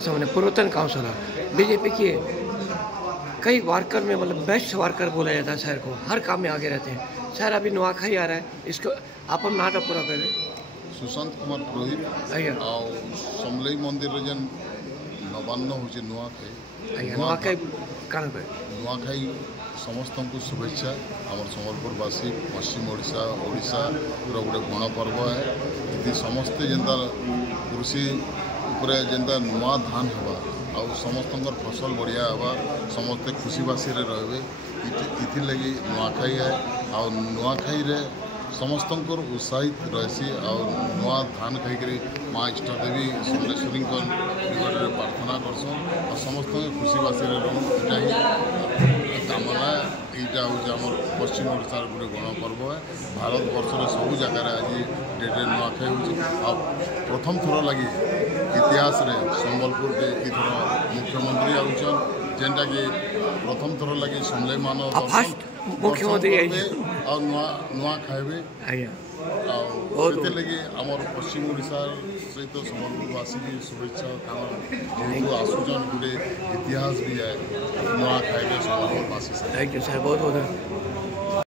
मैंने पूर्वतन counsellor BJP की कई वर्कर में मतलब बेस्ट वर्कर बोला जाता है। शहर को हर काम में आगे रहते हैं। शहर अभी नुआखाई आ रहा है, इसको आप नाटक पूरा कर सुशांत कुमार पुरोहित समलई मंदिर जेन नवान्न हो नुआखाई नुआखाई कारण नुआखाई समस्त को शुभेच्छा। आम संबलपुरवासी पश्चिम ओडिशा गोटे गणपर्व है। ये समस्ते जेनता कृषि उपरे जेनता नुआ धान हवा आ समस्त फसल बढ़िया हवा समस्ते खुशीबासी रहे इथि लगी नुआखाई है। आ नुआखाई रे समस्त उत्साहित रही नुआ धान खाई माँ इष्टदेवी समलेश्वरी निकट में प्रार्थना करसों और समस्त खुशीबासी कामना। यहाँ हूँ पश्चिम ओडिशार गोटे गणपर्व है। भारत वर्षर सबू जगार आज डेटे नुआखाई हो प्रथम थर लगी इतिहास रे संबलपुर के इथर मुख्यमंत्री आउछन जेनटा कि प्रथम थर लगी समलई मान मुख्यमंत्री और नुआ खाइबे लगे आमर पश्चिम ओडिशा सहित संबलपुरवासी की शुभेच्छा। जेहतु आसुचन गोटे इतिहास भी है नुआ खाइबे संबलपुरवासी। थैंक यू सर, बहुत बहुत